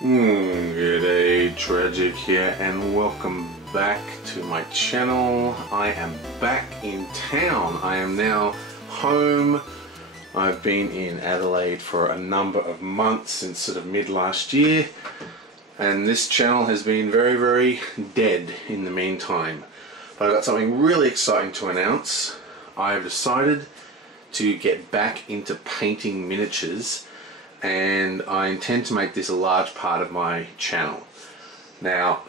G'day, Tragic here, and welcome back to my channel. I am back in town. I am now home. I've been in Adelaide for a number of months since sort of mid last year, and this channel has been very dead in the meantime. But I've got something really exciting to announce. I've decided to get back into painting miniatures, and I intend to make this a large part of my channel. Now,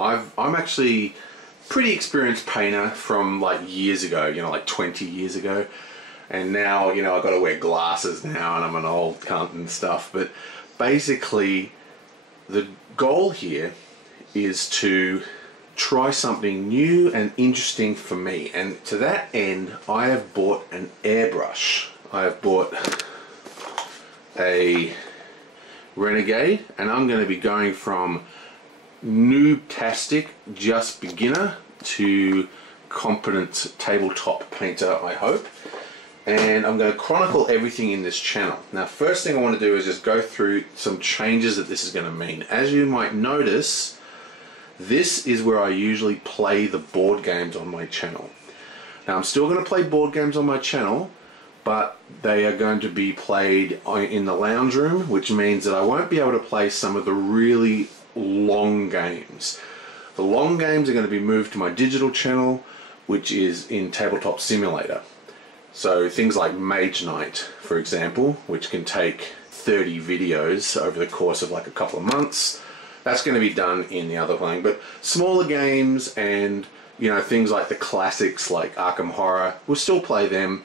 I'm actually a pretty experienced painter from like years ago, you know, like 20 years ago, and now, you know, I've got to wear glasses now and I'm an old cunt and stuff. But basically the goal here is to try something new and interesting for me, and to that end I have bought an airbrush. I have bought a Renegade, and I'm going to be going from noob-tastic, just beginner, to competent tabletop painter, I hope. And I'm going to chronicle everything in this channel. Now, first thing I want to do is just go through some changes that this is going to mean. As you might notice, this is where I usually play the board games on my channel. Now, I'm still going to play board games on my channel, but they are going to be played in the lounge room, which means that I won't be able to play some of the really long games. The long games are going to be moved to my digital channel, which is in Tabletop Simulator. So things like Mage Knight, for example, which can take 30 videos over the course of like a couple of months, that's going to be done in the other playing. But smaller games and, you know, things like the classics like Arkham Horror, we'll still play them,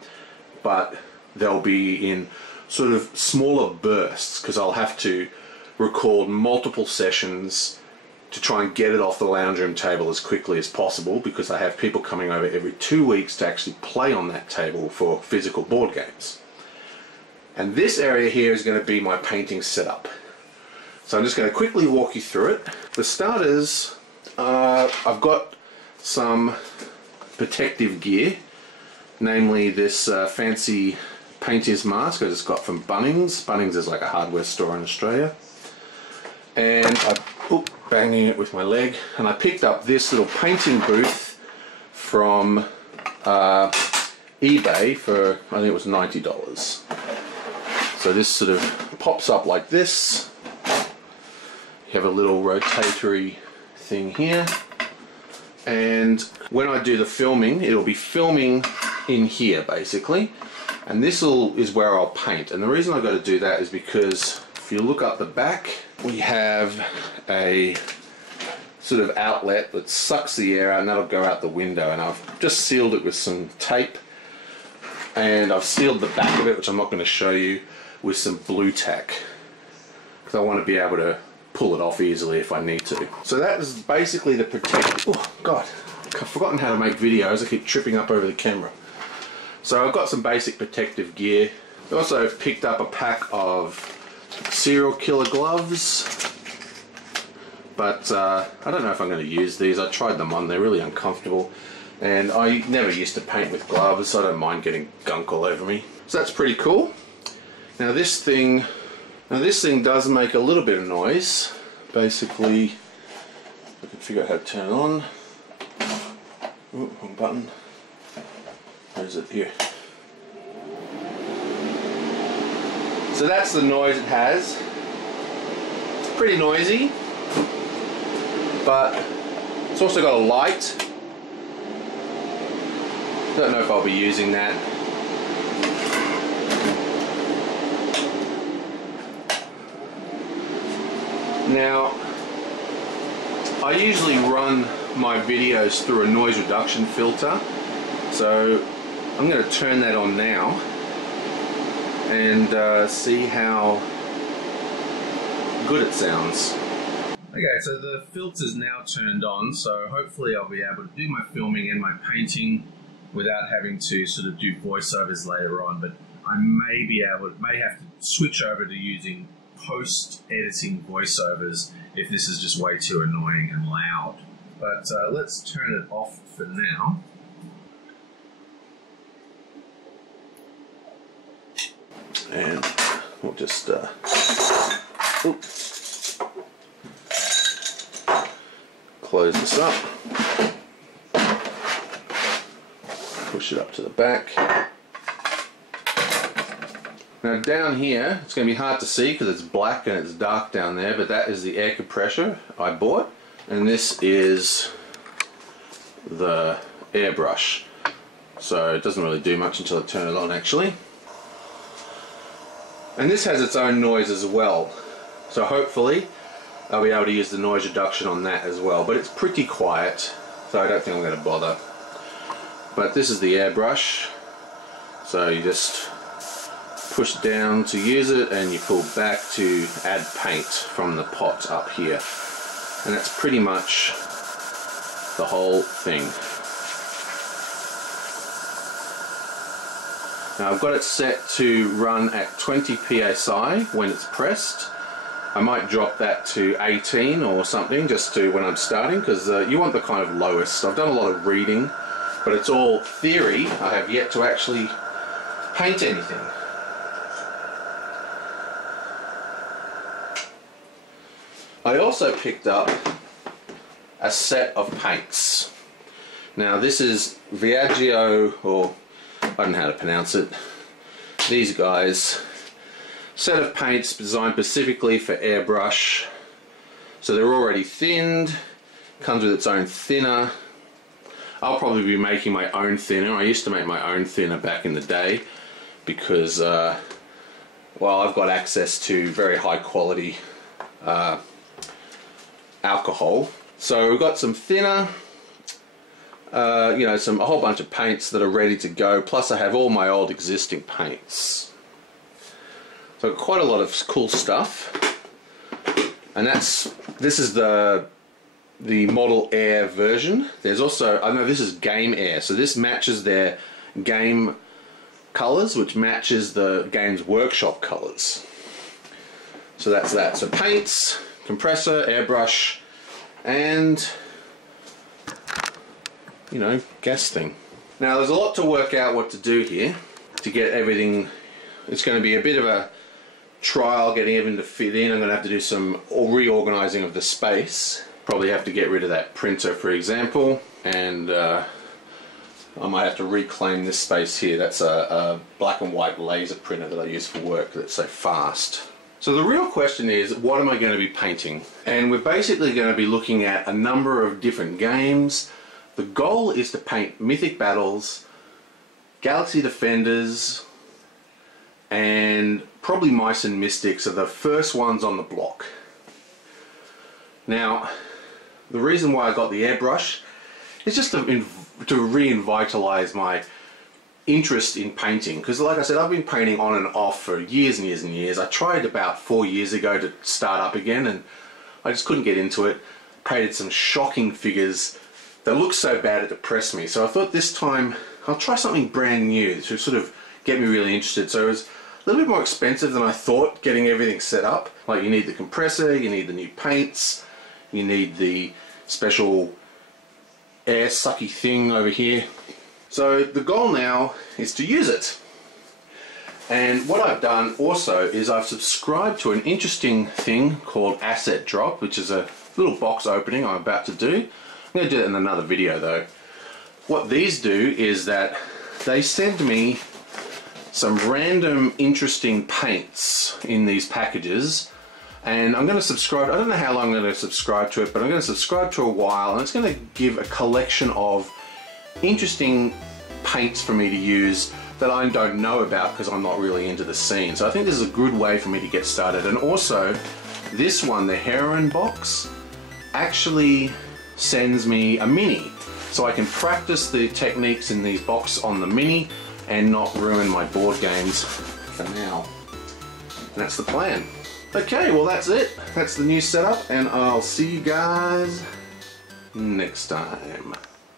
but they'll be in sort of smaller bursts, because I'll have to record multiple sessions to try and get it off the lounge room table as quickly as possible, because I have people coming over every 2 weeks to actually play on that table for physical board games. And this area here is going to be my painting setup. So I'm just going to quickly walk you through it. For starters, I've got some protective gear, namely this fancy painter's mask I just got from Bunnings. Bunnings is like a hardware store in Australia. And I'm banging it with my leg. And I picked up this little painting booth from eBay for, I think it was $90. So this sort of pops up like this. You have a little rotatory thing here. And when I do the filming, it'll be filming in here basically, and this is where I'll paint. And the reason I've got to do that is because if you look up the back, we have a sort of outlet that sucks the air out, and that'll go out the window. And I've just sealed it with some tape, and I've sealed the back of it, which I'm not going to show you, with some blue tack, because I want to be able to pull it off easily if I need to. So that is basically the protective. Oh God, I've forgotten how to make videos. I keep tripping up over the camera. So I've got some basic protective gear. I also picked up a pack of serial killer gloves, but I don't know if I'm going to use these. I tried them on, they're really uncomfortable, and I never used to paint with gloves, so I don't mind getting gunk all over me. So that's pretty cool. Now this thing does make a little bit of noise. Basically, I can figure out how to turn it on. Ooh, wrong button. Where is it? Here. So that's the noise it has. It's pretty noisy, but it's also got a light. Don't know if I'll be using that. Now, I usually run my videos through a noise reduction filter, so I'm going to turn that on now and see how good it sounds. Okay, so the filter's now turned on, so hopefully I'll be able to do my filming and my painting without having to sort of do voiceovers later on, but I may have to switch over to using post-editing voiceovers if this is just way too annoying and loud. But let's turn it off for now. And we'll just Oops. Close this up. Push it up to the back. Now down here, it's going to be hard to see because it's black and it's dark down there, but that is the air compressor I bought, and this is the airbrush. So it doesn't really do much until I turn it on actually. And this has its own noise as well. So hopefully I'll be able to use the noise reduction on that as well, but it's pretty quiet, so I don't think I'm going to bother. But this is the airbrush, so you just push down to use it and you pull back to add paint from the pot up here, and that's pretty much the whole thing. Now I've got it set to run at 20 psi when it's pressed. I might drop that to 18 or something just to when I'm starting, because you want the kind of lowest. I've done a lot of reading, but it's all theory. I have yet to actually paint anything. I also picked up a set of paints. Now this is Viaggio, or I don't know how to pronounce it, these guys. Set of paints designed specifically for airbrush. So they're already thinned, comes with its own thinner. I'll probably be making my own thinner. I used to make my own thinner back in the day because, well, I've got access to very high quality alcohol. So we've got some thinner, you know, a whole bunch of paints that are ready to go, plus I have all my old existing paints. So quite a lot of cool stuff. And this is the Model Air version. There's also, I know this is Game Air, so this matches their game colors, which matches the Games Workshop colors. So that's that. So paints, compressor, airbrush, and, you know, gas thing. Now there's a lot to work out what to do here to get everything. It's going to be a bit of a trial getting everything to fit in. I'm going to have to do some reorganizing of the space. Probably have to get rid of that printer, for example, and I might have to reclaim this space here. That's a black and white laser printer that I use for work that's so fast. So the real question is, what am I going to be painting? And we're basically going to be looking at a number of different games. The goal is to paint Mythic Battles, Galaxy Defenders, and probably Mice and Mystics are the first ones on the block. Now, the reason why I got the airbrush is just to re-vitalize my interest in painting, because like I said, I've been painting on and off for years and years and years. I tried about 4 years ago to start up again, and I just couldn't get into it. Painted some shocking figures that looked so bad it depressed me. So I thought this time I'll try something brand new to sort of get me really interested. So it was a little bit more expensive than I thought getting everything set up. Like, you need the compressor, you need the new paints, you need the special air sucky thing over here. So the goal now is to use it. And what I've done also is I've subscribed to an interesting thing called Asset Drop, which is a little box opening I'm about to do. I'm going to do that in another video though. What these do is that they send me some random interesting paints in these packages, and I'm going to subscribe. I don't know how long I'm going to subscribe to it, but I'm going to subscribe to a while, and it's going to give a collection of interesting paints for me to use that I don't know about because I'm not really into the scene. So I think this is a good way for me to get started. And also, this one, the Heron box, actually sends me a mini, so I can practice the techniques in these boxes on the mini and not ruin my board games for now. And that's the plan. Okay, well that's it. That's the new setup, and I'll see you guys next time.